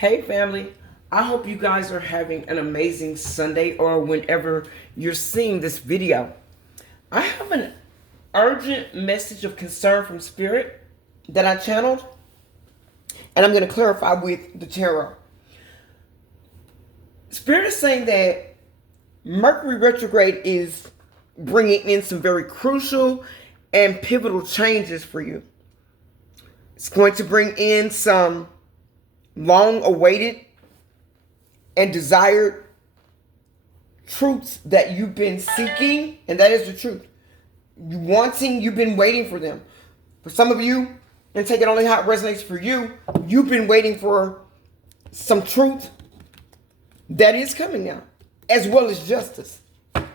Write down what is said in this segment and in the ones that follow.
Hey family, I hope you guys are having an amazing Sunday or whenever you're seeing this video. I have an urgent message of concern from Spirit that I channeled, and I'm going to clarify with the tarot. Spirit is saying that Mercury retrograde is bringing in some very crucial and pivotal changes for you. It's going to bring in some long awaited and desired truths that you've been seeking, and that is the truth. You've been waiting for them. For some of you, and take it only how it resonates for you, you've been waiting for some truth that is coming now, as well as justice,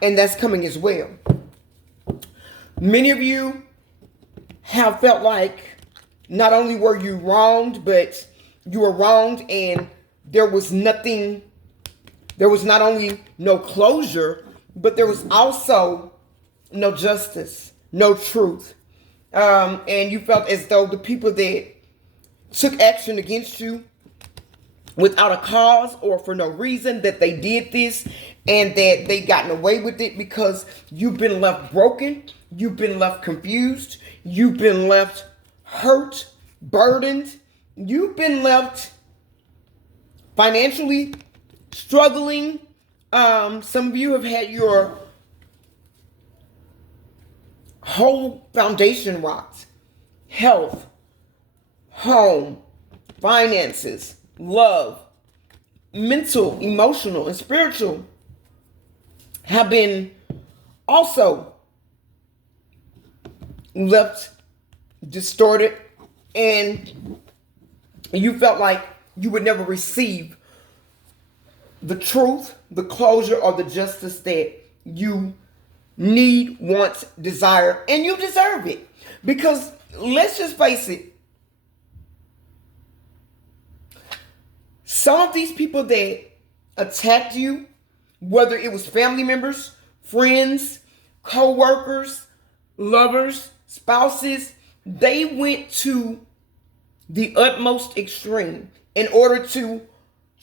and that's coming as well. Many of you have felt like not only were you wronged, but you were wronged and there was nothing, there was not only no closure, but there was also no justice, no truth. And you felt as though the people that took action against you without a cause or for no reason, that they did this and that they gotten away with it because you've been left broken, you've been left confused, you've been left hurt, burdened, you've been left financially struggling. Some of you have had your whole foundation rocked. Health, home, finances, love, mental, emotional, and spiritual have been also left distorted, and you felt like you would never receive the truth, the closure, or the justice that you need, want, desire, and you deserve it. Because let's just face it, some of these people that attacked you, whether it was family members, friends, co-workers, lovers, spouses, they went to the utmost extreme in order to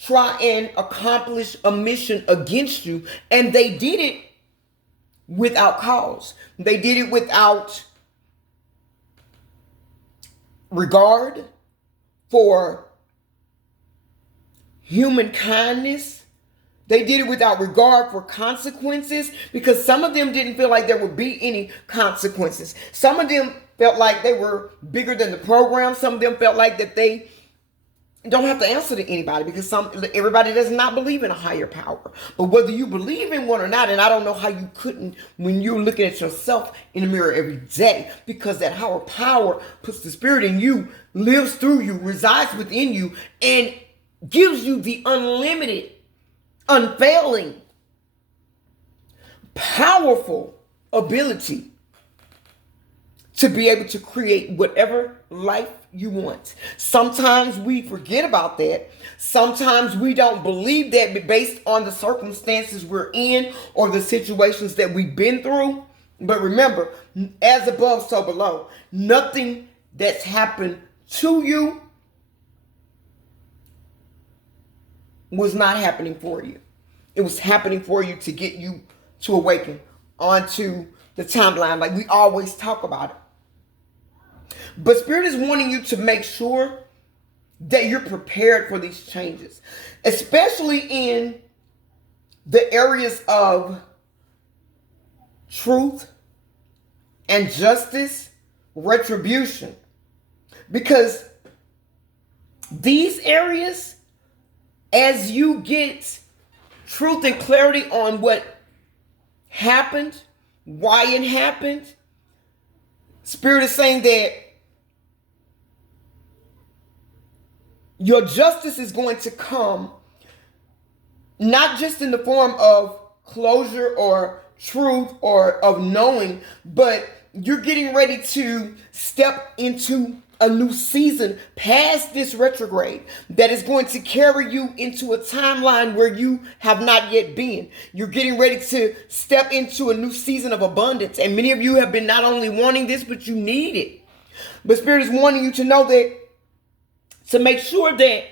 try and accomplish a mission against you. And they did it without cause. They did it without regard for human kindness. They did it without regard for consequences, because some of them didn't feel like there would be any consequences. Some of them felt like they were bigger than the program. Some of them felt like that they don't have to answer to anybody, because everybody does not believe in a higher power. But whether you believe in one or not, and I don't know how you couldn't when you're looking at yourself in the mirror every day, because that higher power puts the spirit in you, lives through you, resides within you, and gives you the unlimited, unfailing, powerful ability to be able to create whatever life you want. Sometimes we forget about that. Sometimes we don't believe that based on the circumstances we're in or the situations that we've been through. But remember, as above, so below. Nothing that's happened to you was not happening for you. It was happening for you to get you to awaken onto the timeline, like we always talk about it. But Spirit is wanting you to make sure that you're prepared for these changes, especially in the areas of truth and justice, retribution. Because these areas, as you get truth and clarity on what happened, why it happened, Spirit is saying that your justice is going to come not just in the form of closure or truth or of knowing, but you're getting ready to step into a new season past this retrograde that is going to carry you into a timeline where you have not yet been. You're getting ready to step into a new season of abundance. And many of you have been not only wanting this, but you need it. But Spirit is wanting you to know that, to make sure that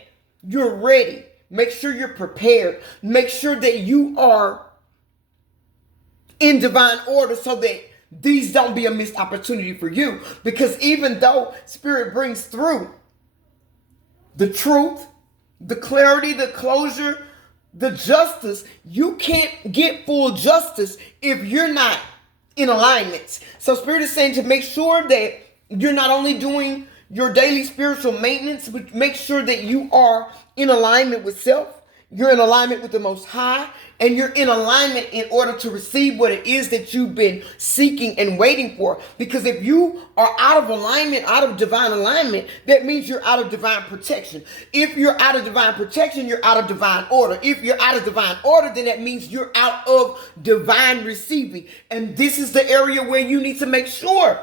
you're ready. Make sure you're prepared. Make sure that you are in divine order so that these don't be a missed opportunity for you. Because even though Spirit brings through the truth, the clarity, the closure, the justice, you can't get full justice if you're not in alignment. So Spirit is saying to make sure that you're not only doing your daily spiritual maintenance, but make sure that you are in alignment with self. You're in alignment with the Most High, and you're in alignment in order to receive what it is that you've been seeking and waiting for. Because if you are out of alignment, out of divine alignment, that means you're out of divine protection. If you're out of divine protection, you're out of divine order. If you're out of divine order, then that means you're out of divine receiving. And this is the area where you need to make sure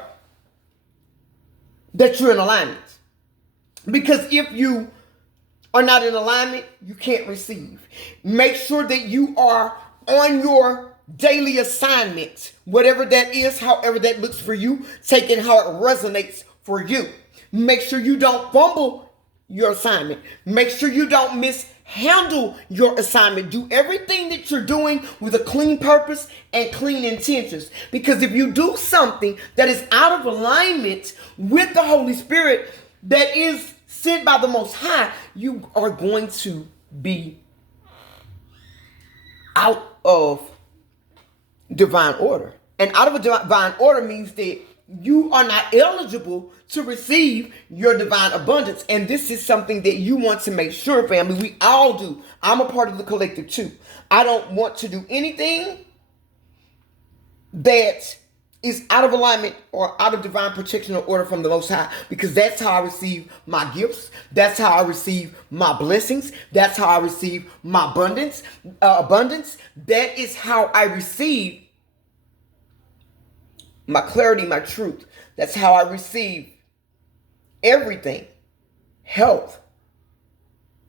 that you're in alignment. Because if you are not in alignment, you can't receive. Make sure that you are on your daily assignment, whatever that is, however that looks for you. Take it how it resonates for you. Make sure you don't fumble your assignment. Make sure you don't mishandle your assignment. Do everything that you're doing with a clean purpose and clean intentions. Because if you do something that is out of alignment with the Holy Spirit, that is sent by the Most High, you are going to be out of divine order. And out of a divine order means that you are not eligible to receive your divine abundance. And this is something that you want to make sure, family. We all do. I'm a part of the collective too. I don't want to do anything that is out of alignment or out of divine protection or order from the Most High, because that's how I receive my gifts. That's how I receive my blessings. That's how I receive my abundance. That is how I receive my clarity, my truth. That's how I receive everything. Health,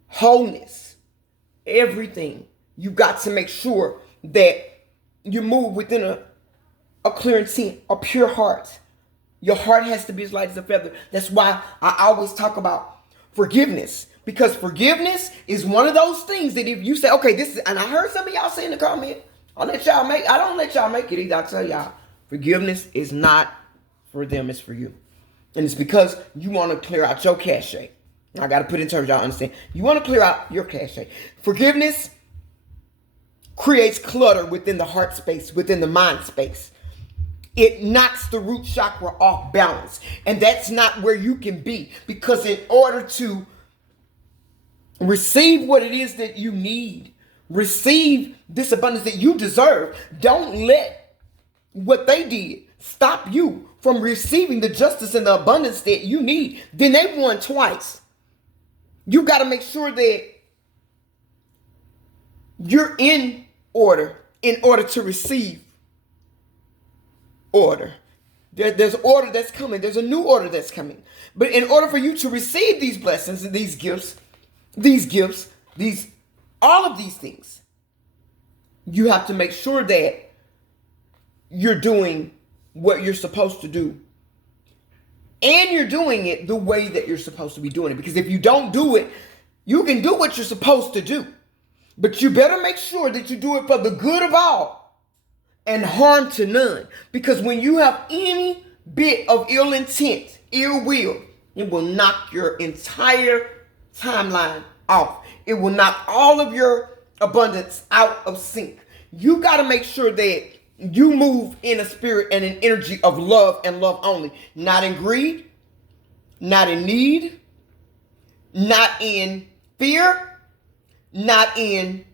wholeness, everything. You got to make sure that you move within a clear intent, a pure heart. Your heart has to be as light as a feather. That's why I always talk about forgiveness. Because forgiveness is one of those things that if you say, okay, this is, and I heard some of y'all say in the comment, I don't let y'all make it either. I tell y'all, forgiveness is not for them, it's for you. And it's because you want to clear out your cachet. I got to put it in terms y'all understand. You want to clear out your cachet. Forgiveness creates clutter within the heart space, within the mind space. It knocks the root chakra off balance. And that's not where you can be. Because in order to receive what it is that you need, receive this abundance that you deserve, don't let what they did stop you from receiving the justice and the abundance that you need. Then they won twice. You got to make sure that you're in order to receive order. There's order that's coming. There's a new order that's coming. But in order for you to receive these blessings and these gifts, all of these things, you have to make sure that you're doing what you're supposed to do. And you're doing it the way that you're supposed to be doing it. Because if you don't do it, you can do what you're supposed to do. But you better make sure that you do it for the good of all and harm to none. Because when you have any bit of ill intent, ill will, it will knock your entire timeline off. It will knock all of your abundance out of sync. You got to make sure that you move in a spirit and an energy of love and love only. Not in greed, not in need, not in fear, not in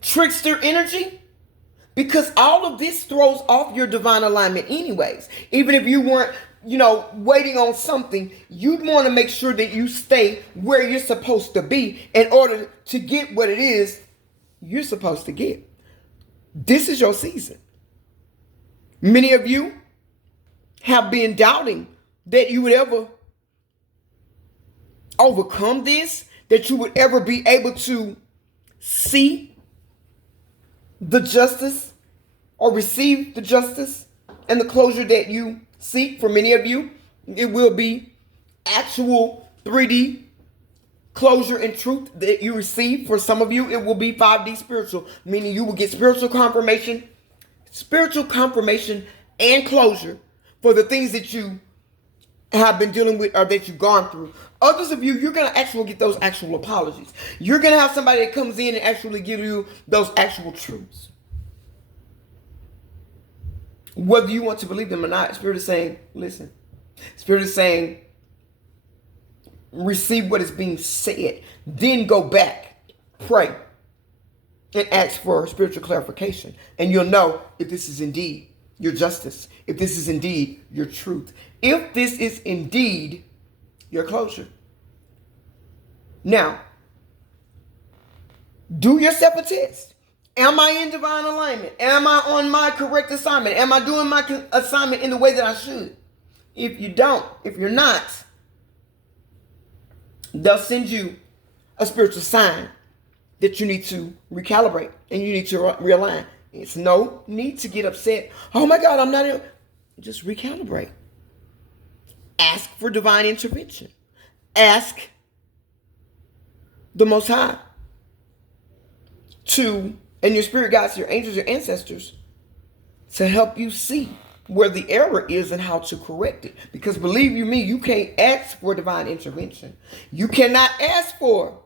trickster energy, because all of this throws off your divine alignment anyways. Even if you weren't, waiting on something, you'd want to make sure that you stay where you're supposed to be in order to get what it is you're supposed to get. This is your season. Many of you have been doubting that you would ever overcome this, that you would ever be able to see the justice or receive the justice and the closure that you seek. For many of you, it will be actual 3D closure and truth that you receive. For some of you, it will be 5D spiritual, meaning you will get spiritual confirmation and closure for the things that you have been dealing with or that you've gone through. Others of you, you're going to actually get those actual apologies. You're going to have somebody that comes in and actually give you those actual truths. Whether you want to believe them or not, Spirit is saying, listen. Spirit is saying, receive what is being said. Then go back, pray, and ask for spiritual clarification. And you'll know if this is indeed your justice, if this is indeed your truth, if this is indeed your closure. Now, do yourself a test. Am I in divine alignment? Am I on my correct assignment? Am I doing my assignment in the way that I should? If you don't, if you're not, they'll send you a spiritual sign that you need to recalibrate and you need to realign. It's no need to get upset. Oh my God, I'm not in. Just recalibrate. Ask for divine intervention. Ask the Most High and your spirit guides, your angels, your ancestors, to help you see where the error is and how to correct it. Because believe you me, you can't ask for divine intervention. You cannot ask for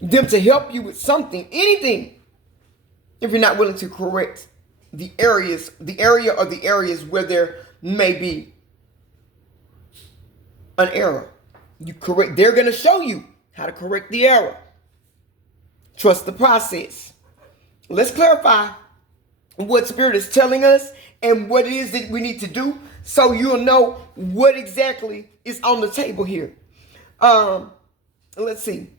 them to help you with something, anything, if you're not willing to correct the area or the areas where there may be an error. They're going to show you how to correct the error. Trust the process. Let's clarify what Spirit is telling us and what it is that we need to do so you'll know what exactly is on the table here. Let's see.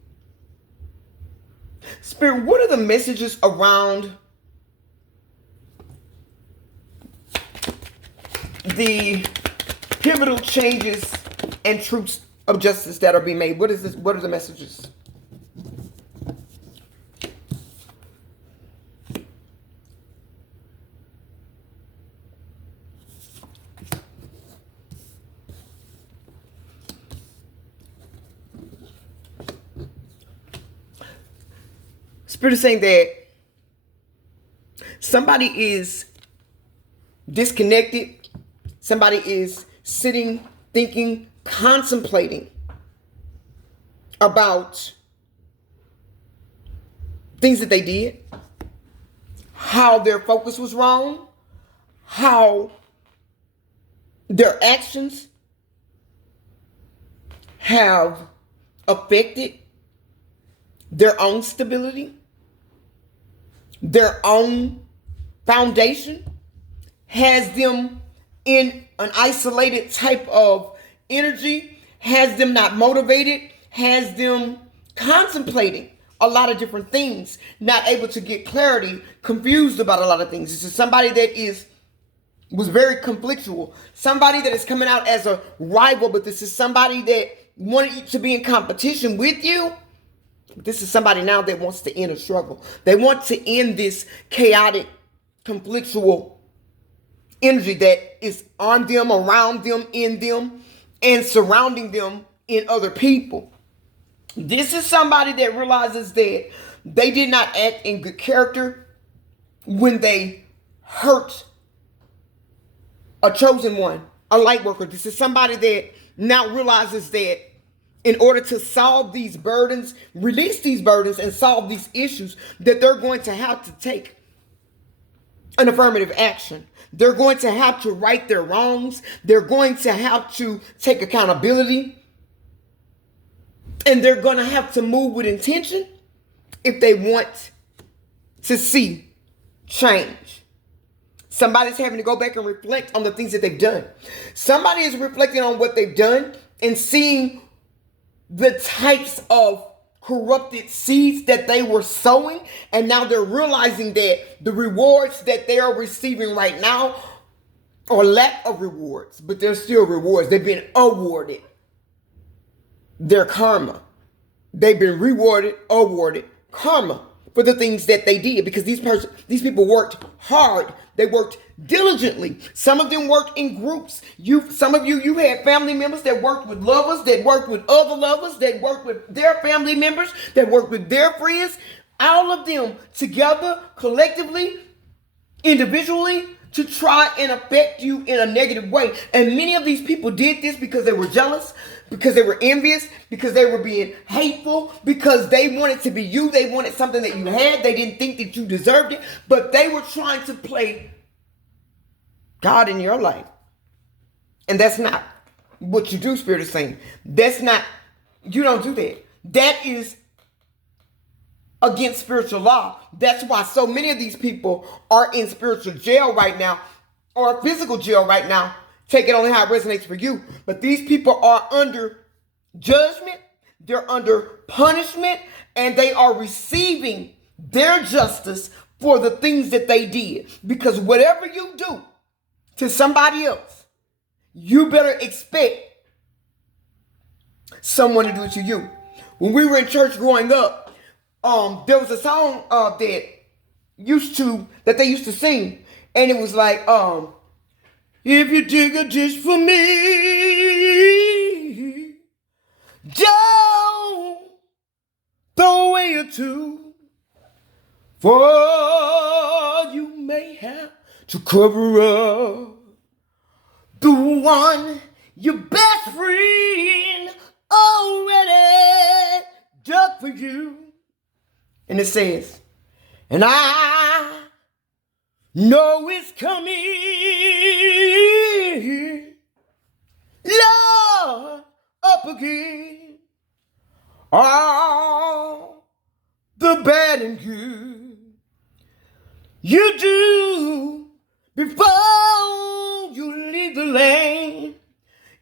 Spirit, what are the messages around the pivotal changes and truths of justice that are being made? What is this? What are the messages? Spirit is saying that somebody is disconnected. Somebody is sitting, thinking, contemplating about things that they did, how their focus was wrong, how their actions have affected their own stability, their own foundation, has them in an isolated type of energy, has them not motivated, has them contemplating a lot of different things, not able to get clarity, confused about a lot of things. This is somebody that was very conflictual, somebody that is coming out as a rival, but this is somebody that wanted to be in competition with you. This is somebody now that wants to end a struggle. They want to end this chaotic, conflictual energy that is on them, around them, in them, and surrounding them in other people. This is somebody that realizes that they did not act in good character when they hurt a chosen one, a light worker. This is somebody that now realizes that in order to solve these burdens, release these burdens, and solve these issues, that they're going to have to take an affirmative action. They're going to have to right their wrongs. They're going to have to take accountability. And they're going to have to move with intention if they want to see change. Somebody's having to go back and reflect on the things that they've done. Somebody is reflecting on what they've done and seeing the types of corrupted seeds that they were sowing, and now they're realizing that the rewards that they are receiving right now are lack of rewards, but they're still rewards. They've been awarded their karma. They've been awarded karma. for the things that they did, because these people worked hard. They worked diligently. Some of them worked in groups. Some of you had family members that worked with lovers, that worked with other lovers, that worked with their family members, that worked with their friends. All of them together, collectively, individually, to try and affect you in a negative way. And many of these people did this because they were jealous, because they were envious, because they were being hateful, because they wanted to be you. They wanted something that you had. They didn't think that you deserved it, but they were trying to play God in your life. And that's not what you do, Spirit is saying. You don't do that. That is against spiritual law. That's why so many of these people are in spiritual jail right now, or physical jail right now. Take it only how it resonates for you. But these people are under judgment, they're under punishment, and they are receiving their justice for the things that they did. Because whatever you do to somebody else, you better expect someone to do it to you. When we were in church growing up, there was a song that they used to sing, and it was like, if you dig a ditch for me, don't throw away a two, for you may have to cover up the one your best friend already dug for you. And it says, and I know it's coming, Lord, up again, all the bad and good you do before you leave the land.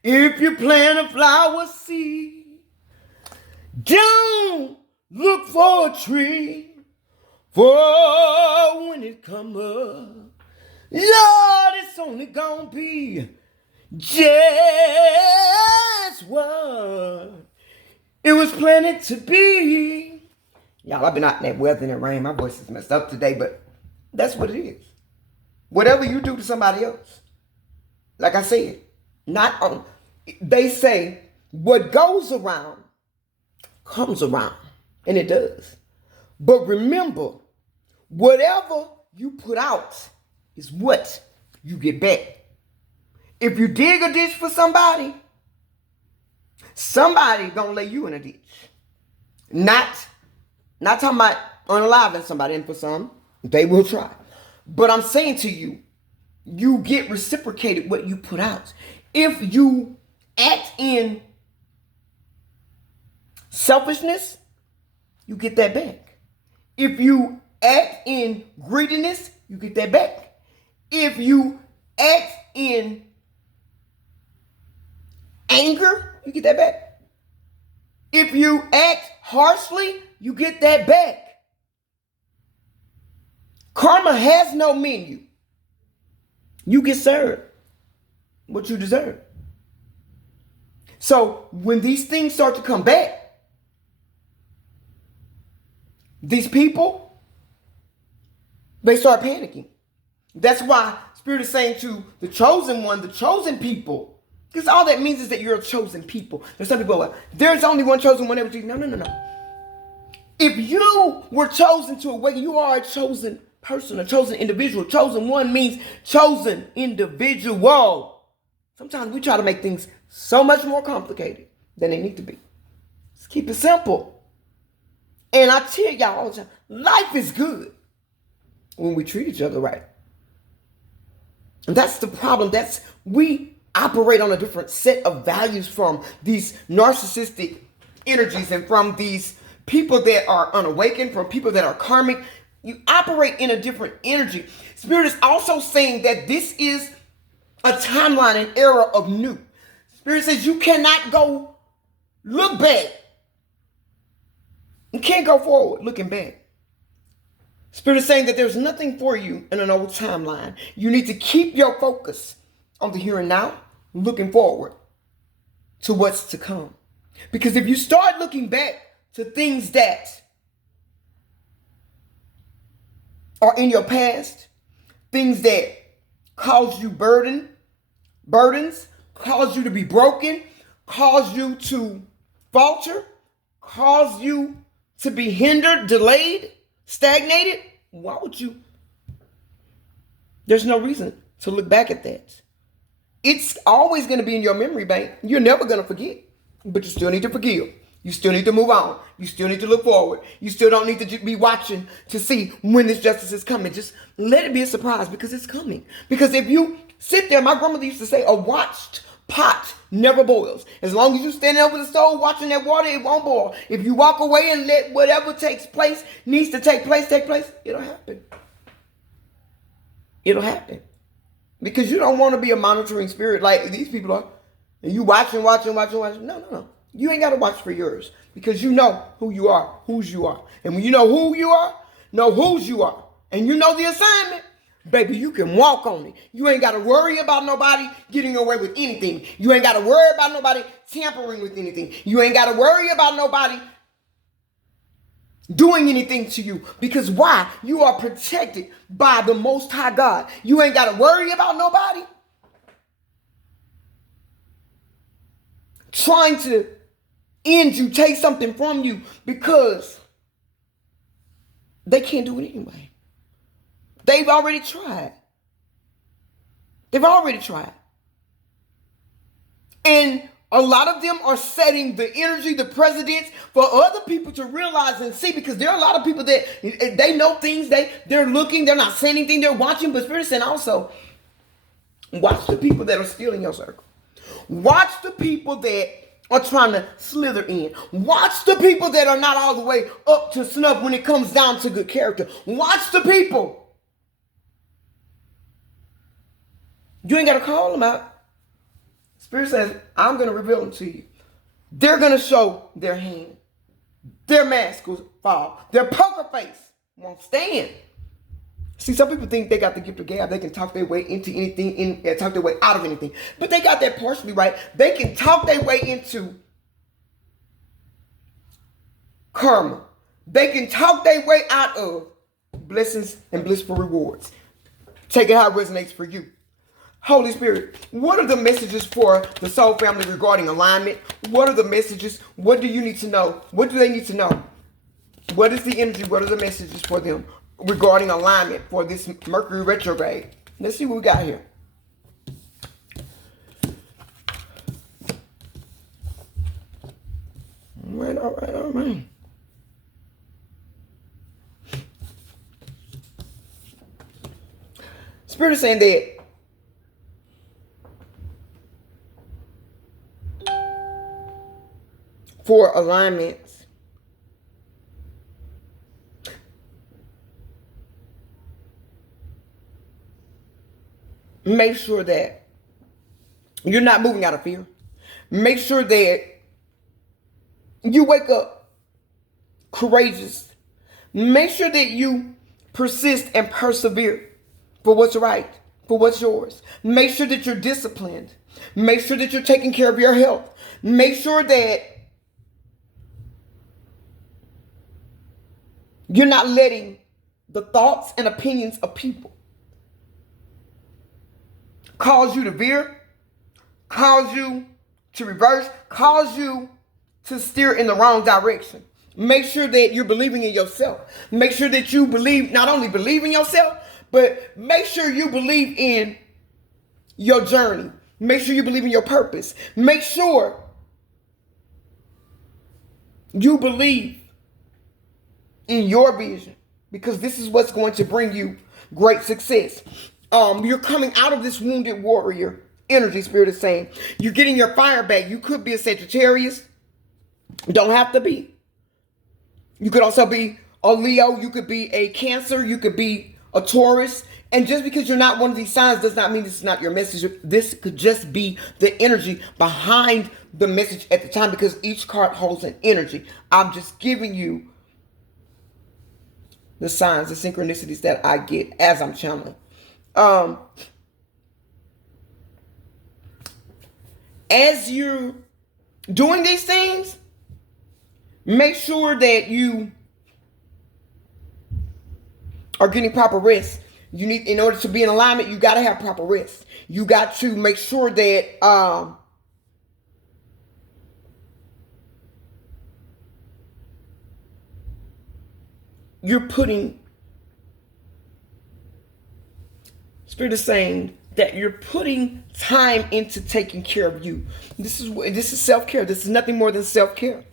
If you plant a flower seed, don't look for a tree, for when it come up, Lord, it's only gonna be just what it was planted to be. Y'all, I've been out in that weather and that rain. My voice is messed up today, but that's what it is. Whatever you do to somebody else, like I said, they say what goes around comes around. And it does. But remember, whatever you put out is what you get back. If you dig a ditch for somebody gonna lay you in a ditch. Not talking about unaliving somebody, and for some, they will try. But I'm saying to you, you get reciprocated what you put out. If you act in selfishness, you get that back. If you act in greediness, you get that back. If you act in anger, you get that back. If you act harshly, you get that back. Karma has no menu. You get served what you deserve. So when these things start to come back, these people, they start panicking. That's why Spirit is saying to the chosen one, the chosen people, because all that means is that you're a chosen people. There's some people like, there's only one chosen one. No. If you were chosen to awaken, you are a chosen person, a chosen individual. Chosen one means chosen individual. Sometimes we try to make things so much more complicated than they need to be. Let's keep it simple. And I tell y'all all the time, life is good when we treat each other right. And that's the problem. We operate on a different set of values from these narcissistic energies and from these people that are unawakened, from people that are karmic. You operate in a different energy. Spirit is also saying that this is a timeline, an era of new. Spirit says you cannot go look back. You can't go forward looking back. Spirit is saying that there's nothing for you in an old timeline. You need to keep your focus on the here and now, looking forward to what's to come. Because if you start looking back to things that or in your past, things that cause you burdens, cause you to be broken, cause you to falter, cause you to be hindered, delayed, stagnated, why would you? There's no reason to look back at that. It's always going to be in your memory bank. You're never going to forget, but you still need to forgive. You still need to move on. You still need to look forward. You still don't need to be watching to see when this justice is coming. Just let it be a surprise because it's coming. Because if you sit there, my grandmother used to say, a watched pot never boils. As long as you stand over the stove watching that water, it won't boil. If you walk away and let whatever needs to take place, it'll happen. It'll happen. Because you don't want to be a monitoring spirit like these people are. And you watching. No. You ain't got to watch for yours. Because you know who you are, whose you are. And when you know who you are, know whose you are, and you know the assignment, baby, you can walk on it. You ain't got to worry about nobody getting away with anything. You ain't got to worry about nobody tampering with anything. You ain't got to worry about nobody doing anything to you. Because why? You are protected by the Most High God. You ain't got to worry about nobody trying to end you, take something from you, because they can't do it anyway. They've already tried. And a lot of them are setting the energy, the precedents for other people to realize and see, because there are a lot of people that they know things, they're looking, they're not saying anything, they're watching, but Spirit saying also, watch the people that are still in your circle. Watch the people that are trying to slither in. Watch the people that are not all the way up to snuff when it comes down to good character. Watch the people. You ain't got to call them out. Spirit says, I'm going to reveal them to you. They're going to show their hand. Their mask will fall. Their poker face won't stand. See, some people think they got the gift of gab. They can talk their way into anything, talk their way out of anything. But they got that partially right. They can talk their way into karma. They can talk their way out of blessings and blissful rewards. Take it how it resonates for you. Holy Spirit, what are the messages for the soul family regarding alignment? What are the messages? What do you need to know? What do they need to know? What is the energy? What are the messages for them regarding alignment for this Mercury retrograde? Let's see what we got here. All right. Spirit is saying that for alignments, make sure that you're not moving out of fear. Make sure that you wake up courageous. Make sure that you persist and persevere for what's right, for what's yours. Make sure that you're disciplined. Make sure that you're taking care of your health. Make sure that you're not letting the thoughts and opinions of people cause you to veer, cause you to reverse, cause you to steer in the wrong direction. Make sure that you're believing in yourself. Make sure that you not only believe in yourself, but make sure you believe in your journey. Make sure you believe in your purpose. Make sure you believe in your vision, because this is what's going to bring you great success. You're coming out of this wounded warrior energy. Spirit is saying you're getting your fire back. You could be a Sagittarius. Don't have to be. You could also be a Leo. You could be a Cancer. You could be a Taurus. And just because you're not one of these signs does not mean this is not your message. This could just be the energy behind the message at the time, because each card holds an energy. I'm just giving you the signs, the synchronicities that I get as I'm channeling. As you're doing these things, make sure that you are getting proper rest. You need, in order to be in alignment, you got to have proper rest. You got to make sure that you're putting, Spirit is saying that you're putting time into taking care of you. This is self-care. This is nothing more than self-care.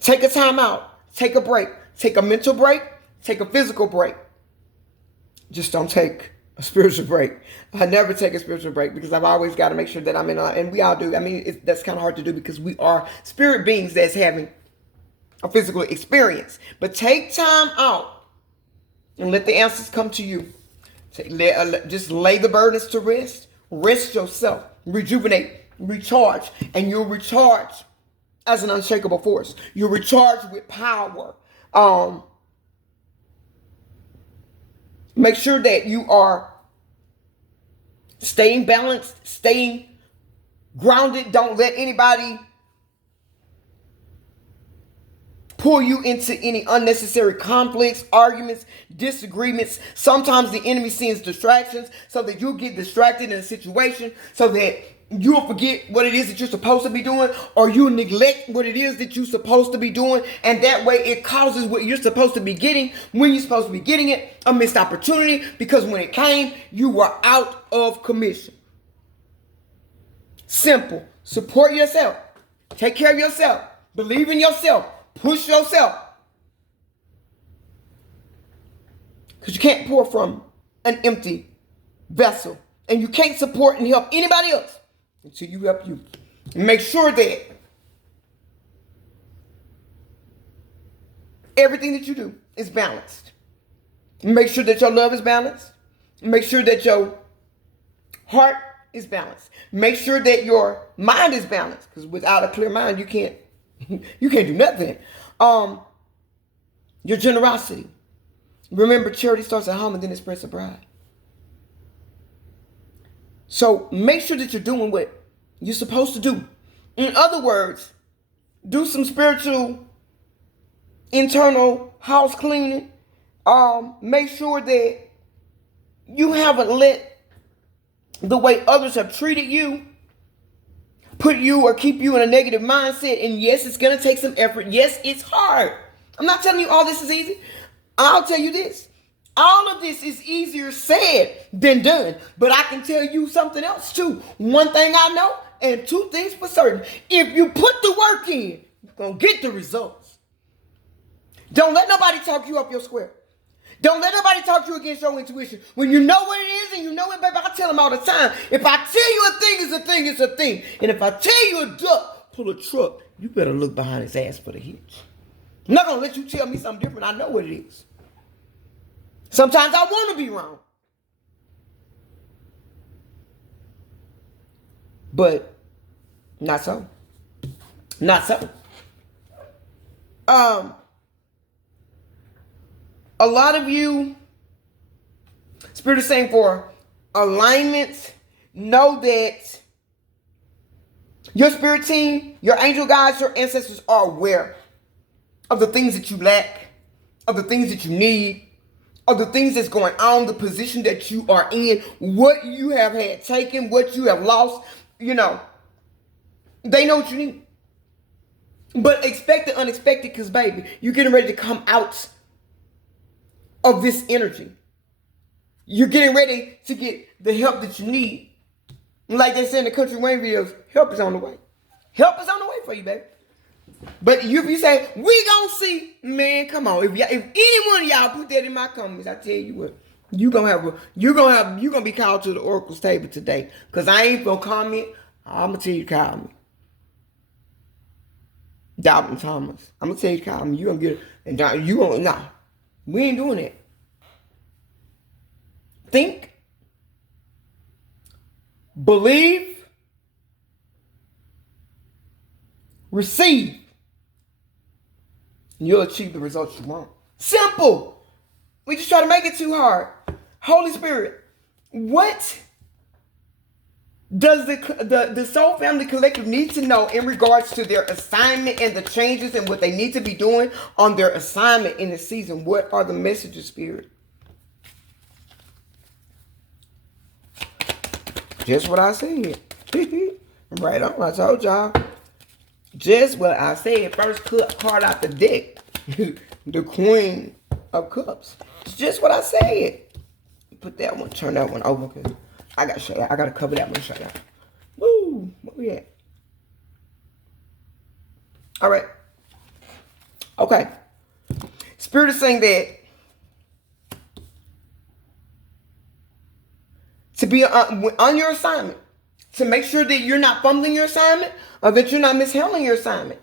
Take a time out. Take a break. Take a mental break. Take a physical break. Just don't take a spiritual break. I never take a spiritual break because I've always got to make sure that I'm in, and we all do. I mean, that's kind of hard to do because we are spirit beings that's having a physical experience. But take time out and let the answers come to you. Just lay the burdens to rest. Rest yourself. Rejuvenate. Recharge. And you'll recharge as an unshakable force. You'll recharge with power. Make sure that you are staying balanced, staying grounded. Don't let anybody pull you into any unnecessary conflicts, arguments, disagreements. Sometimes the enemy sends distractions so that you get distracted in a situation so that you'll forget what it is that you're supposed to be doing, or you neglect what it is that you're supposed to be doing. And that way it causes what you're supposed to be getting when you're supposed to be getting it, a missed opportunity, because when it came, you were out of commission. Simple. Support yourself. Take care of yourself. Believe in yourself. Push yourself. Because you can't pour from an empty vessel. And you can't support and help anybody else until you help you. Make sure that everything that you do is balanced. Make sure that your love is balanced. Make sure that your heart is balanced. Make sure that your mind is balanced. Because without a clear mind, you can't do nothing. Your generosity. Remember, charity starts at home and then it spreads abroad. So make sure that you're doing what you're supposed to do. In other words, do some spiritual internal house cleaning. Make sure that you haven't let the way others have treated you put you or keep you in a negative mindset. And yes, it's going to take some effort. Yes, it's hard. I'm not telling you all this is easy. I'll tell you this. All of this is easier said than done. But I can tell you something else too. One thing I know, and two things for certain. If you put the work in, you're going to get the results. Don't let nobody talk you up your square. Don't let nobody talk you against your intuition. When you know what it is and you know it, baby, I tell them all the time. If I tell you a thing is a thing, it's a thing. And if I tell you a duck, pull a truck, you better look behind his ass for the hitch. I'm not going to let you tell me something different. I know what it is. Sometimes I want to be wrong. But not so. Not so. A lot of you, Spirit is saying for alignment, know that your spirit team, your angel guides, your ancestors are aware of the things that you lack, of the things that you need, of the things that's going on, the position that you are in, what you have had taken, what you have lost. You know, they know what you need. But expect the unexpected, because, baby, you're getting ready to come out of this energy. You're getting ready to get the help that you need. Like they say in the Country Wayne videos, help is on the way. Help is on the way for you, baby. But you say, we gonna see, man, come on. If any one of y'all put that in my comments, I tell you what, you're gonna be called to the oracle's table today. Cause I ain't gonna comment. I'm gonna tell you to call me. Dalton Thomas. I'm gonna tell you to call me. You gonna get it. And you gonna, nah. We ain't doing it. Think. Believe. Receive. You'll achieve the results you want. Simple. We just try to make it too hard. Holy Spirit, what Does the Soul Family Collective need to know in regards to their assignment and the changes and what they need to be doing on their assignment in the season? What are the messages, Spirit? Just what I said. Right on. I told y'all. Just what I said. First card out the deck. The Queen of Cups. It's just what I said. Put that one. Turn that one over. Cause I gotta shut out. I gotta cover that one. Shut out. Woo. Where we at? All right. Okay. Spirit is saying that to be on your assignment, to make sure that you're not fumbling your assignment or that you're not mishandling your assignment.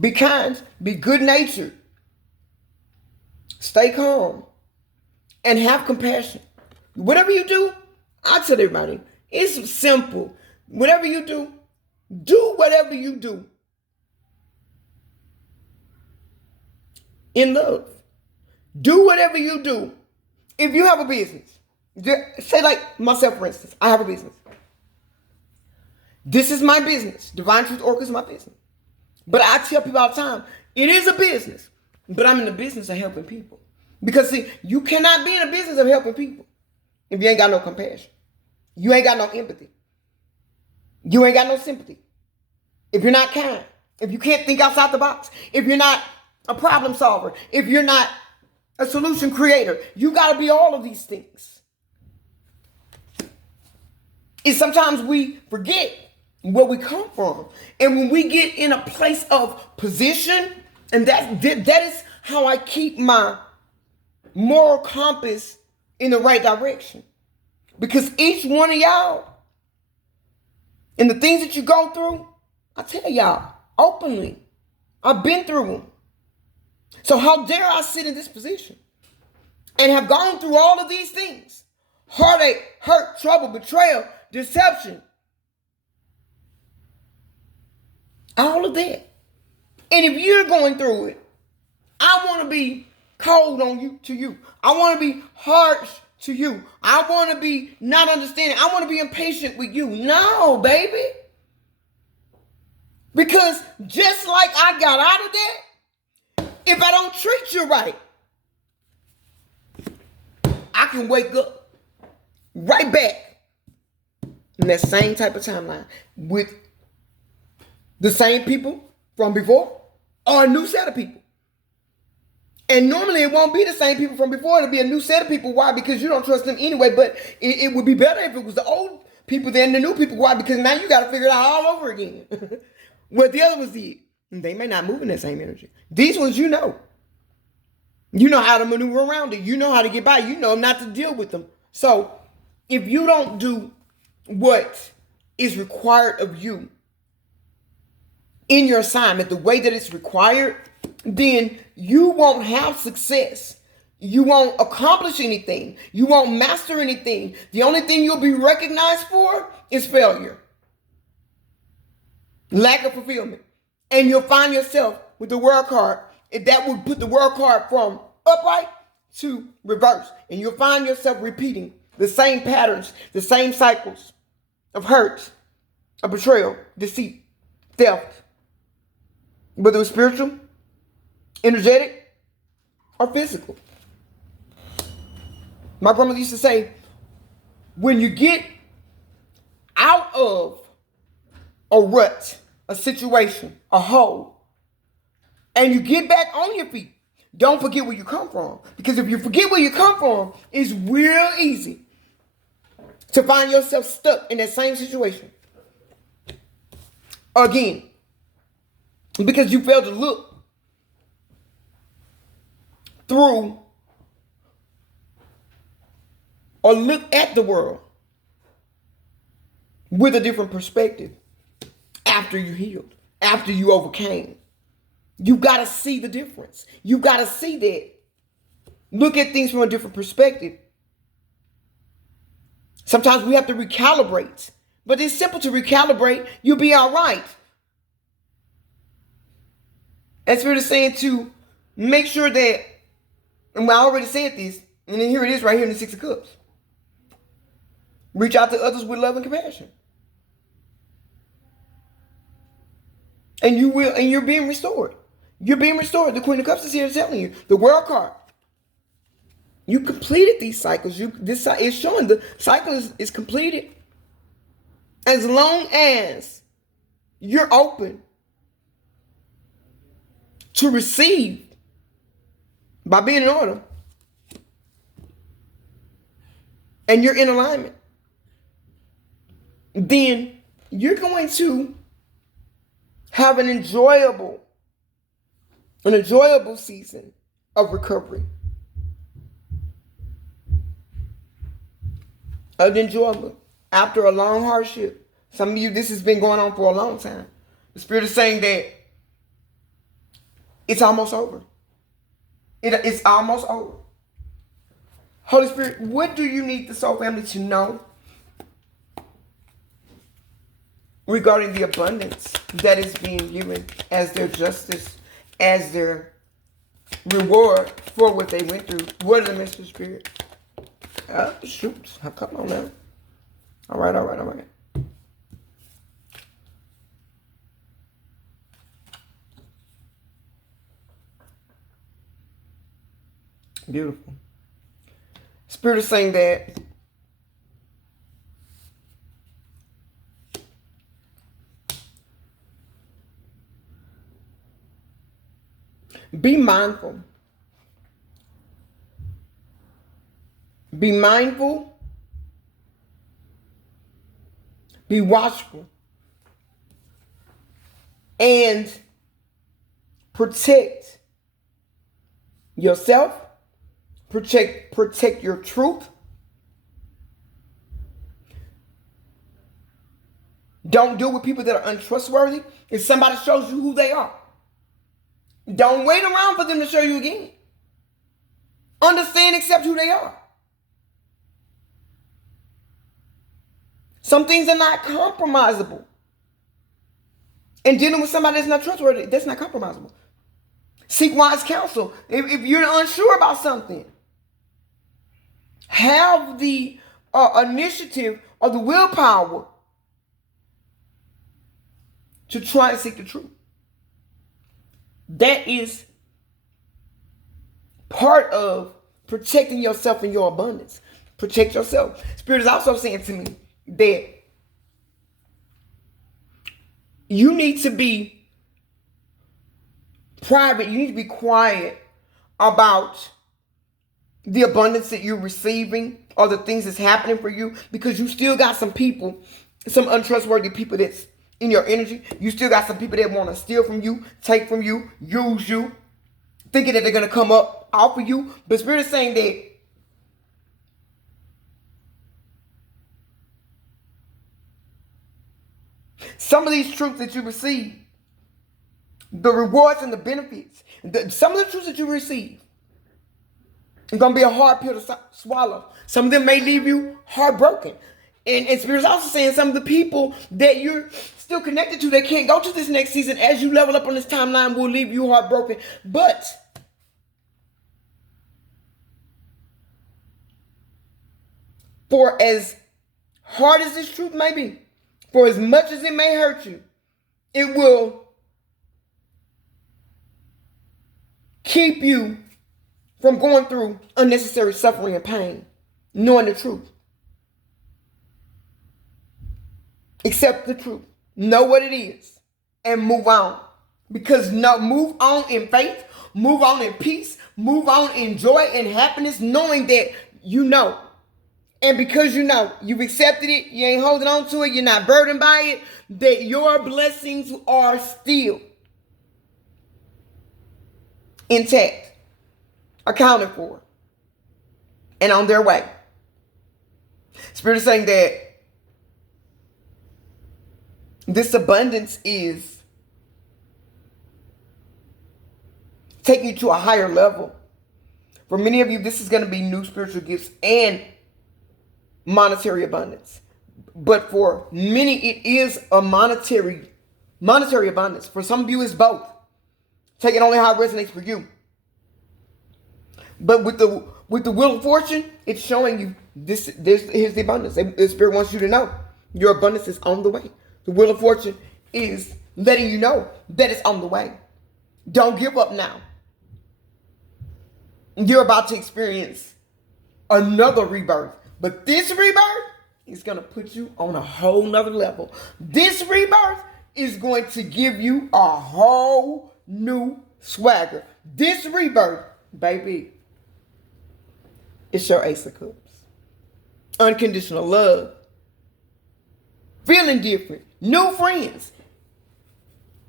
Be kind, be good-natured, stay calm, and have compassion. Whatever you do, I tell everybody, it's simple. Whatever you do whatever you do in love. Do whatever you do. If you have a business, say like myself, for instance, I have a business. This is my business. Divine Truth Oracle is my business. But I tell people all the time, it is a business, but I'm in the business of helping people. Because see, you cannot be in a business of helping people if you ain't got no compassion. You ain't got no empathy. You ain't got no sympathy. If you're not kind, if you can't think outside the box, if you're not a problem solver, if you're not a solution creator, you got to be all of these things. And sometimes we forget where we come from. And when we get in a place of position, and that is how I keep my moral compass in the right direction. Because each one of y'all and the things that you go through, I tell y'all openly, I've been through them. So how dare I sit in this position and have gone through all of these things? Heartache, hurt, trouble, betrayal, deception. All of that. And if you're going through it, I want to be cold on you to you. I want to be harsh to you. I want to be not understanding. I want to be impatient with you. No, baby. Because just like I got out of that, if I don't treat you right, I can wake up right back in that same type of timeline with the same people from before or a new set of people. And normally it won't be the same people from before. It'll be a new set of people. Why? Because you don't trust them anyway. But it would be better if it was the old people than the new people. Why? Because now you got to figure it out all over again. What the other ones did. They may not move in that same energy. These ones, you know. You know how to maneuver around it. You know how to get by. You know not to deal with them. So if you don't do what is required of you in your assignment, the way that it's required, then you won't have success. You won't accomplish anything. You won't master anything. The only thing you'll be recognized for is failure. Lack of fulfillment. And you'll find yourself with the world card. And that will put the world card from upright to reverse. And you'll find yourself repeating the same patterns, the same cycles of hurt, of betrayal, deceit, theft. Whether it's spiritual, energetic, or physical. My grandmother used to say, when you get out of a rut, a situation, a hole, and you get back on your feet, don't forget where you come from. Because if you forget where you come from, it's real easy to find yourself stuck in that same situation again. Because you failed to look through or look at the world with a different perspective after you healed, after you overcame. You got to see the difference. You got to see that. Look at things from a different perspective. Sometimes we have to recalibrate, but it's simple to recalibrate. You'll be all right. And Spirit is saying to make sure that, and I already said this, and then here it is right here in the Six of Cups. Reach out to others with love and compassion. And you will, and you're being restored. You're being restored. The Queen of Cups is here telling you. The World card. You completed these cycles. This is showing the cycle is completed. As long as you're open to receive by being in order, and you're in alignment, then you're going to have an enjoyable season of recovery. Of enjoyment after a long hardship. Some of you, this has been going on for a long time. The Spirit is saying that it's almost over. It's almost over. Holy Spirit, what do you need the soul family to know regarding the abundance that is being given as their justice, as their reward for what they went through? What are the messages, Spirit? Shoot. Come on now. All right. Beautiful. Spirit is saying that be mindful. Be mindful. Be watchful. And protect yourself. Protect your truth. Don't deal with people that are untrustworthy. If somebody shows you who they are, don't wait around for them to show you again. Understand, accept who they are. Some things are not compromisable. And dealing with somebody that's not trustworthy, that's not compromisable. Seek wise counsel. If you're unsure about something, have the initiative or the willpower to try and seek the truth. That is part of protecting yourself and your abundance. Protect yourself. Spirit is also saying to me that you need to be private. You need to be quiet about the abundance that you're receiving or the things that's happening for you, because you still got some people, some untrustworthy people that's in your energy. You still got some people that want to steal from you, take from you, use you, thinking that they're going to come up off of you. But Spirit is saying that some of these truths that you receive, the rewards and the benefits, some of the truths that you receive, it's going to be a hard pill to swallow. Some of them may leave you heartbroken. And Spirit's also saying some of the people that you're still connected to that can't go to this next season as you level up on this timeline will leave you heartbroken. But for as hard as this truth may be, for as much as it may hurt you, it will keep you from going through unnecessary suffering and pain, knowing the truth. Accept the truth. Know what it is. And move on. Because move on in faith. Move on in peace. Move on in joy and happiness, knowing that you know. And because you know, you've accepted it, you ain't holding on to it, you're not burdened by it, that your blessings are still intact, accounted for, and on their way. Spirit is saying that this abundance is taking you to a higher level. For many of you, this is going to be new spiritual gifts and monetary abundance. But for many, it is a monetary abundance. For some of you, it's both. Take it only how it resonates for you. But with the With the Wheel of Fortune, it's showing you here's the abundance. The Spirit wants you to know your abundance is on the way. The Wheel of Fortune is letting you know that it's on the way. Don't give up now. You're about to experience another rebirth. But this rebirth is going to put you on a whole nother level. This rebirth is going to give you a whole new swagger. This rebirth, baby, it's your Ace of Cups. Unconditional love. Feeling different. New friends.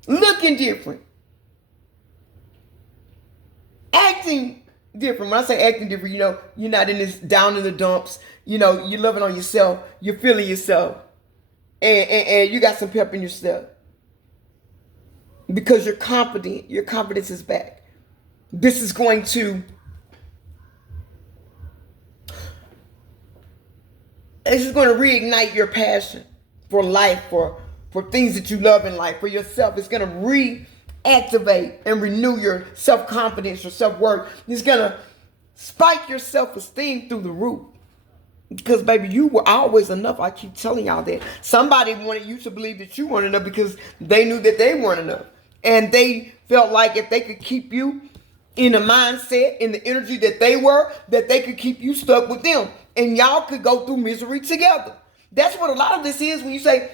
Looking different. Acting different. When I say acting different, you're not in this down in the dumps. You're loving on yourself. You're feeling yourself. And you got some pep in your step. Because you're confident. Your confidence is back. This is going to... It's just going to reignite your passion for life, for things that you love in life, for yourself. It's going to reactivate and renew your self-confidence, your self-worth. It's going to spike your self-esteem through the roof. Because, baby, you were always enough. I keep telling y'all that. Somebody wanted you to believe that you weren't enough because they knew that they weren't enough. And they felt like if they could keep you in the mindset, in the energy that they were, that they could keep you stuck with them. And y'all could go through misery together. That's what a lot of this is when you say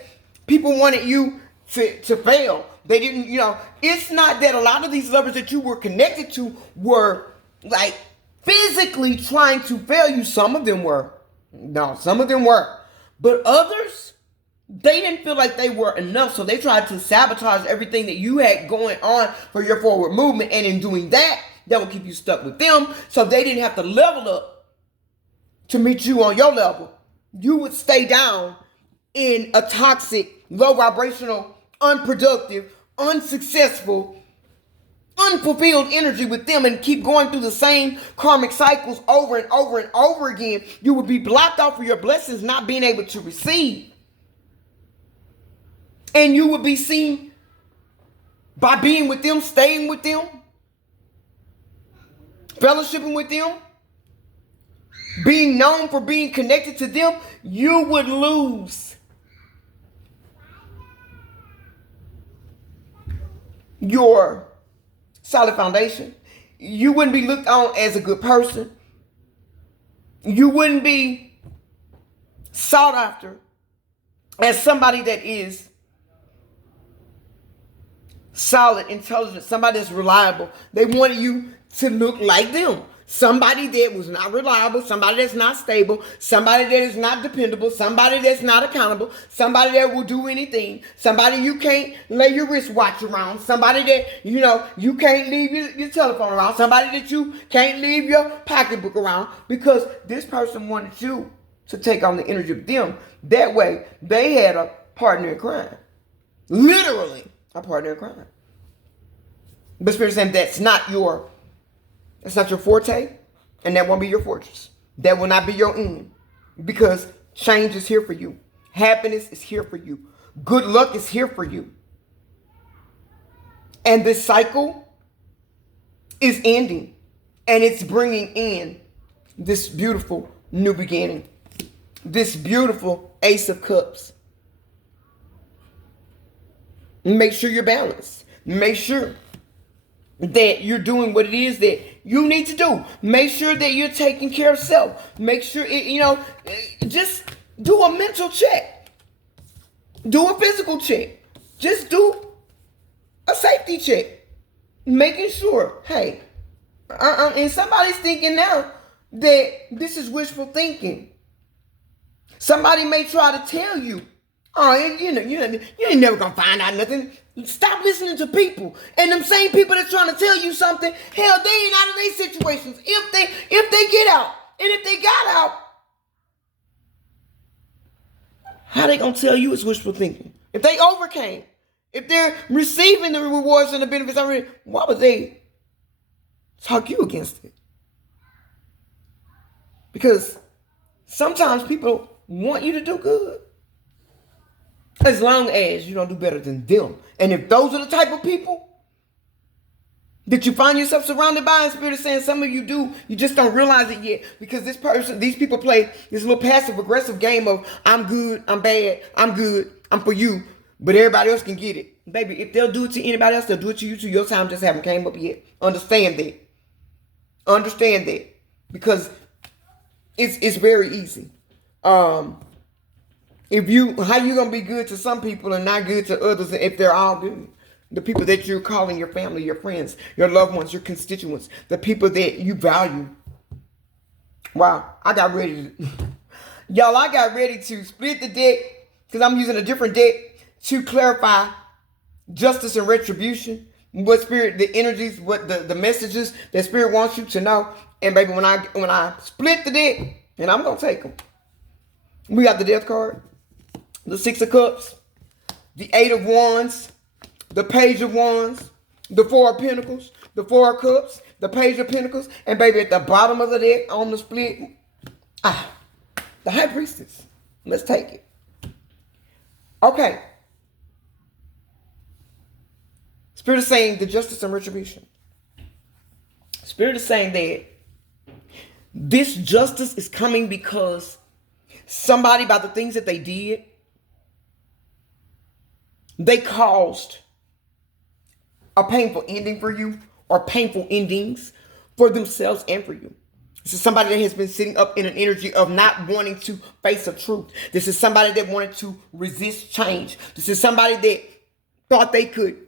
people wanted you to fail. They didn't, it's not that a lot of these lovers that you were connected to were like physically trying to fail you. Some of them were. No, some of them were. But others, they didn't feel like they were enough. So they tried to sabotage everything that you had going on for your forward movement. And in doing that, that would keep you stuck with them. So they didn't have to level up to meet you on your level. You would stay down in a toxic, low vibrational, unproductive, unsuccessful, unfulfilled energy with them and keep going through the same karmic cycles over and over and over again. You would be blocked off for your blessings, not being able to receive. And you would be seen by being with them, staying with them, fellowshipping with them, being known for being connected to them. You would lose your solid foundation. You wouldn't be looked on as a good person. You wouldn't be sought after as somebody that is solid, intelligent, somebody that's reliable. They wanted you to look like them. Somebody that was not reliable, somebody that's not stable, somebody that is not dependable, somebody that's not accountable, somebody that will do anything, somebody you can't lay your wristwatch around, somebody that, you can't leave your telephone around, somebody that you can't leave your pocketbook around, because this person wanted you to take on the energy of them. That way, they had a partner in crime. Literally, a partner in crime. But Spirit is saying that's not your forte, and that won't be your fortress. That will not be your end, because change is here for you. Happiness is here for you. Good luck is here for you. And this cycle is ending, and it's bringing in this beautiful new beginning, this beautiful Ace of Cups. Make sure you're balanced. Make sure that you're doing what it is that you need to do. Make sure that you're taking care of self. Make sure, just do a mental check. Do a physical check. Just do a safety check. Making sure, hey, and somebody's thinking now that this is wishful thinking. Somebody may try to tell you, oh, you ain't never gonna find out nothing. Stop listening to people. And them same people that's trying to tell you something, hell, they ain't out of their situations. If they get out, and if they got out, how they gonna tell you it's wishful thinking? If they overcame, if they're receiving the rewards and the benefits already, why would they talk you against it? Because sometimes people want you to do good, as long as you don't do better than them. And if those are the type of people that you find yourself surrounded by? And Spirit is saying some of you do. You just don't realize it yet. Because these people play this little passive aggressive game of I'm good, I'm bad, I'm good, I'm for you. But everybody else can get it. Baby, if they'll do it to anybody else, they'll do it to you too. Your time just haven't came up yet. Understand that. Understand that. Because it's very easy. How you gonna be good to some people and not good to others if they're all good? The people that you're calling your family, your friends, your loved ones, your constituents, the people that you value. Wow, I got ready to, y'all, I got ready to split the deck because I'm using a different deck to clarify justice and retribution. What Spirit, the energies, what the messages that Spirit wants you to know. And baby, when I split the deck, and I'm gonna take them. We got the Death card, the Six of Cups, the Eight of Wands, the Page of Wands, the Four of Pentacles, the Four of Cups, the Page of Pentacles, and baby, at the bottom of the deck on the split, the High Priestess. Let's take it. Okay. Spirit is saying the justice and retribution. Spirit is saying that this justice is coming because somebody, by the things that they did, they caused a painful ending for you, or painful endings for themselves and for you. This is somebody that has been sitting up in an energy of not wanting to face the truth. This is somebody that wanted to resist change. This is somebody that thought they could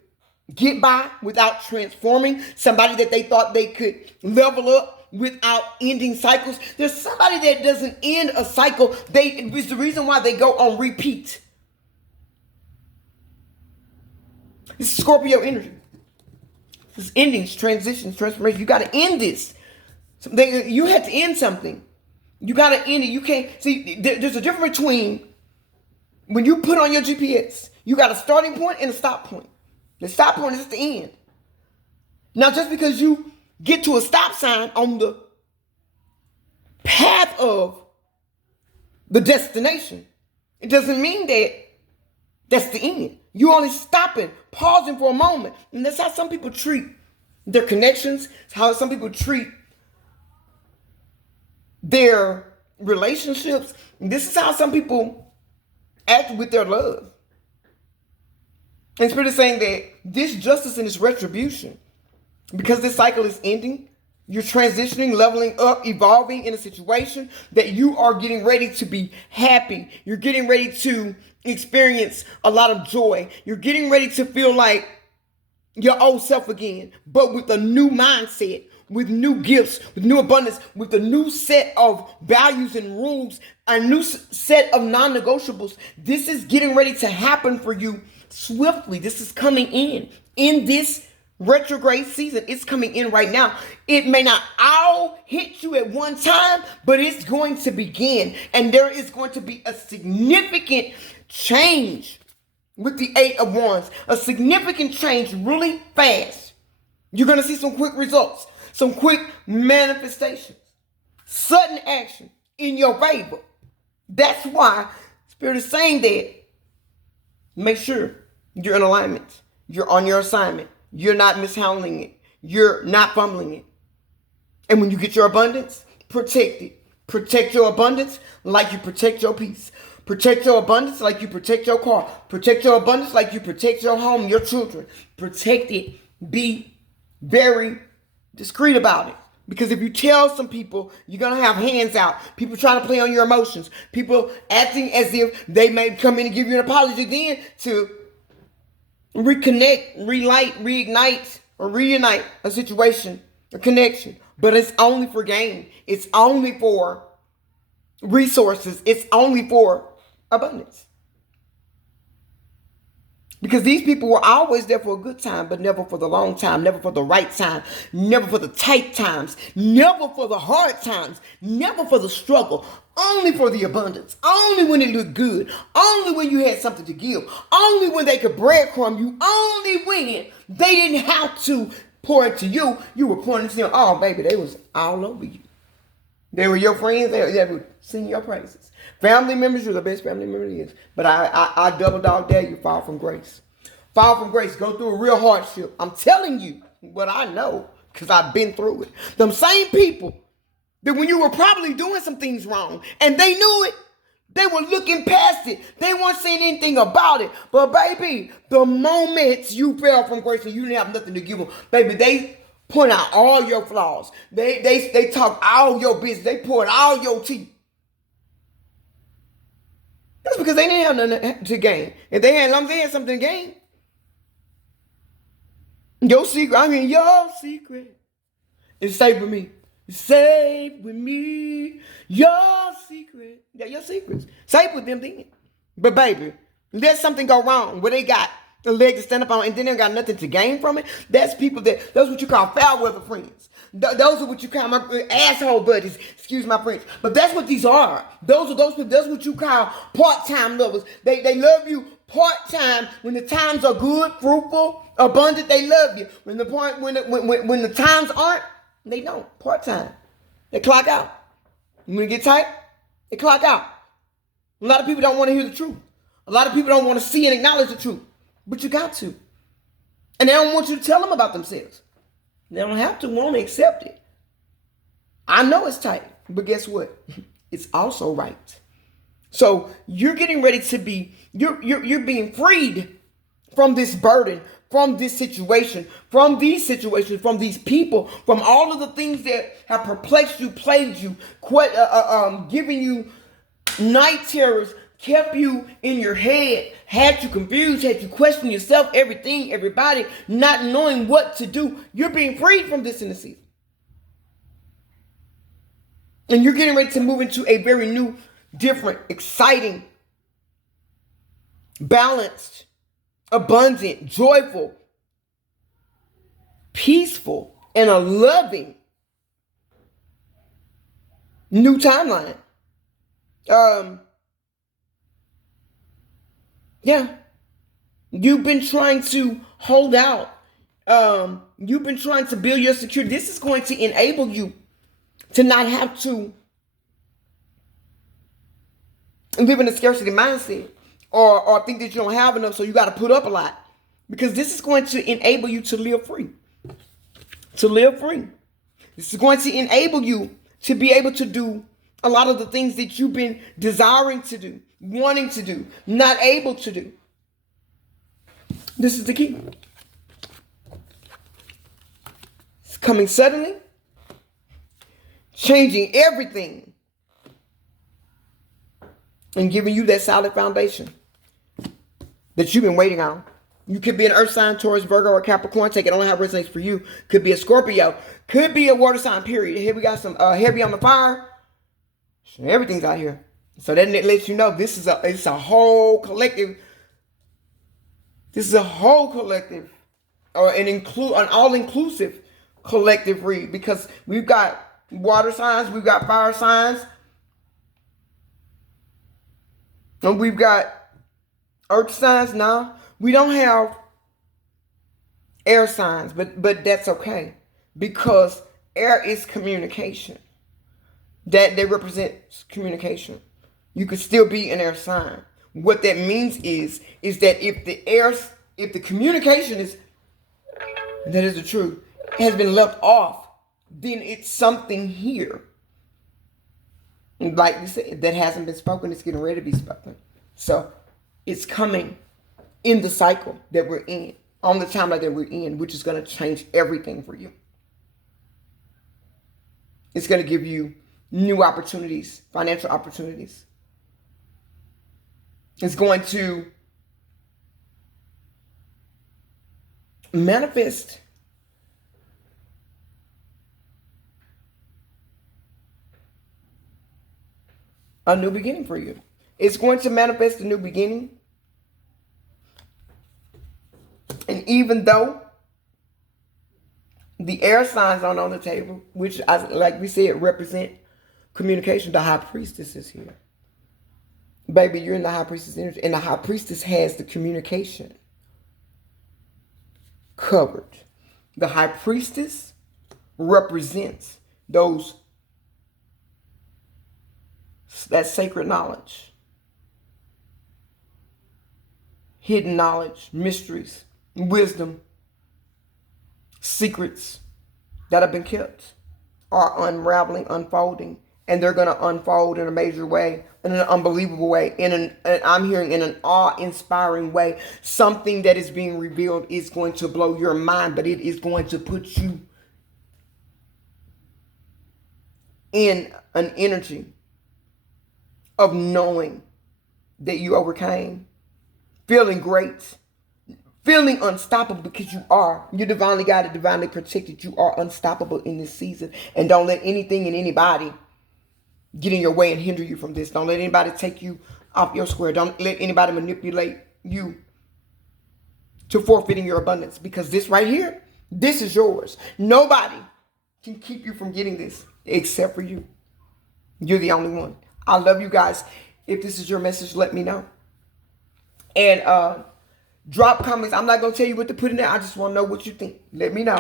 get by without transforming. Somebody that they thought they could level up without ending cycles. There's somebody that doesn't end a cycle. It's the reason why they go on repeat. This is Scorpio energy. This is endings, transitions, transformation. You got to end this. You had to end something. You got to end it. You can't see. There's a difference between when you put on your GPS. You got a starting point and a stop point. The stop point is at the end. Now, just because you get to a stop sign on the path of the destination, it doesn't mean that that's the end. You only stopping, pausing for a moment. And that's how some people treat their connections. It's how some people treat their relationships. And this is how some people act with their love. And Spirit is saying that this justice and this retribution, because this cycle is ending, you're transitioning, leveling up, evolving in a situation that you are getting ready to be happy. You're getting ready to experience a lot of joy. You're getting ready to feel like your old self again, but with a new mindset, with new gifts, with new abundance, with a new set of values and rules, a new set of non-negotiables. This is getting ready to happen for you swiftly. This is coming in this retrograde season. It's coming in right now. It may not all hit you at one time, but it's going to begin. And there is going to be a significant change with the Eight of Wands. A significant change really fast. You're going to see some quick results, some quick manifestations, sudden action in your favor. That's why Spirit is saying that. Make sure you're in alignment. You're on your assignment. You're not mishandling it. You're not fumbling it. And when you get your abundance, protect it. Protect your abundance like you protect your peace. Protect your abundance like you protect your car. Protect your abundance like you protect your home, your children. Protect it. Be very discreet about it. Because if you tell some people, you're going to have hands out. People trying to play on your emotions. People acting as if they may come in and give you an apology then to reconnect, relight, reignite, or reunite a situation, a connection. But it's only for gain. It's only for resources. It's only for abundance. Because these people were always there for a good time, but never for the long time, never for the right time, never for the tight times, never for the hard times, never for the struggle, only for the abundance, only when it looked good, only when you had something to give, only when they could breadcrumb you, only when they didn't have to pour it to you. You were pouring it to them. Oh, baby, they was all over you. They were your friends. They would sing your praises. Family members, you're the best family member there is. But I double dog dare you fall from grace. Fall from grace. Go through a real hardship. I'm telling you. what I know because I've been through it. Them same people that when you were probably doing some things wrong and they knew it, they were looking past it. They weren't saying anything about it. But baby, the moment you fell from grace and you didn't have nothing to give them, baby, they point out all your flaws. They talk all your business. They pour all your teeth. That's because they didn't have nothing to gain. If they had something to gain. Your secret, your secret is safe with me. Safe with me. Your secret. Yeah, your secrets. Safe with them then. But baby, let something go wrong where they got a leg to stand up on and then they got nothing to gain from it. That's what you call foul weather friends. Those are what you call my asshole buddies. Excuse my French. But that's what these are. Those people. That's what you call part-time lovers. They love you part-time when the times are good, fruitful, abundant. They love you. When the times aren't, they don't. Part-time. They clock out. When it get tight, they clock out. A lot of people don't want to hear the truth. A lot of people don't want to see and acknowledge the truth. But you got to. And they don't want you to tell them about themselves. They don't have to want to accept it. I know it's tight, but guess what? It's also right. So you're getting ready to be, you're being freed from this burden, from this situation, from these situations, from these people, from all of the things that have perplexed you, plagued you, giving you night terrors, kept you in your head, had you confused, had you question yourself, everything, everybody, not knowing what to do. You're being freed from this in the season. And you're getting ready to move into a very new, different, exciting, balanced, abundant, joyful, peaceful, and a loving new timeline. Yeah. You've been trying to hold out. You've been trying to build your security. This is going to enable you to not have to live in a scarcity mindset or think that you don't have enough, so you got to put up a lot. Because this is going to enable you to live free. To live free. This is going to enable you to be able to do a lot of the things that you've been desiring to do, wanting to do, not able to do. This is the key. It's coming suddenly, changing everything, and giving you that solid foundation that you've been waiting on. You could be an earth sign, Taurus, Virgo, or Capricorn. Take it on how it resonates for you. Could be a Scorpio. Could be a water sign, period. Here we got some heavy on the fire. Everything's out here. So that lets you know it's a whole collective. This is a whole collective, or an all-inclusive collective read, because we've got water signs, we've got fire signs, and we've got earth signs. Now we don't have air signs, but that's okay, because air is communication. That they represent communication. You could still be an air sign. What that means is that if the communication is, that is the truth, has been left off, then it's something here. And like we said, that hasn't been spoken, it's getting ready to be spoken. So it's coming in the cycle that we're in, on the timeline that we're in, which is going to change everything for you. It's going to give you new opportunities, financial opportunities. It's going to manifest a new beginning for you. It's going to manifest a new beginning. And even though the air signs aren't on the table, which, like we said, represent communication, the high priestess is here. Baby, you're in the high priestess energy, and the high priestess has the communication covered. The high priestess represents that sacred knowledge, hidden knowledge, mysteries, wisdom, secrets that have been kept are unraveling, unfolding, and they're going to unfold in a major way, in an unbelievable way, I'm hearing in an awe-inspiring way. Something that is being revealed is going to blow your mind, but it is going to put you in an energy of knowing that you overcame, feeling great, feeling unstoppable, because you are. You're divinely guided, divinely protected. You are unstoppable in this season. And don't let anything and anybody get in your way and hinder you from this. Don't let anybody take you off your square. Don't let anybody manipulate you to forfeiting your abundance, because this right here, this is yours. Nobody can keep you from getting this except for you. You're the only one. I love you guys. If this is your message, let me know. And drop comments. I'm not going to tell you what to put in there. I just want to know what you think. Let me know.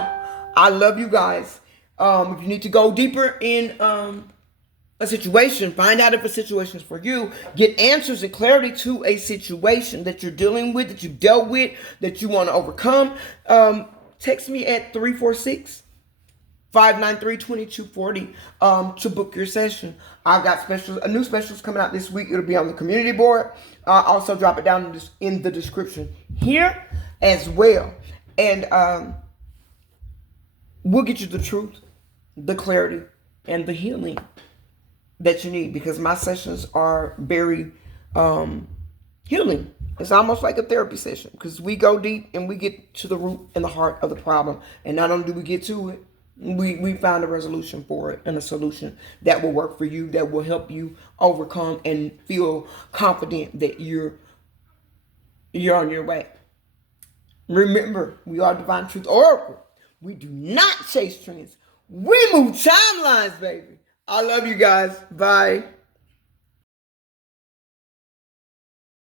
I love you guys. If you need to go deeper in a situation, find out if a situation is for you, get answers and clarity to a situation that you're dealing with, that you dealt with, that you want to overcome, text me at 346-593-2240 to book your session. I've got a new specials coming out this week. It'll be on the community board. Also drop it down in the description here as well. And we'll get you the truth, the clarity, and the healing that you need, because my sessions are very healing. It's almost like a therapy session, because we go deep and we get to the root and the heart of the problem. And not only do we get to it, we find a resolution for it and a solution that will work for you, that will help you overcome and feel confident that you're on your way. Remember, we are Divine Truth Oracle. We do not chase trends. We move timelines, baby. I love you guys. Bye.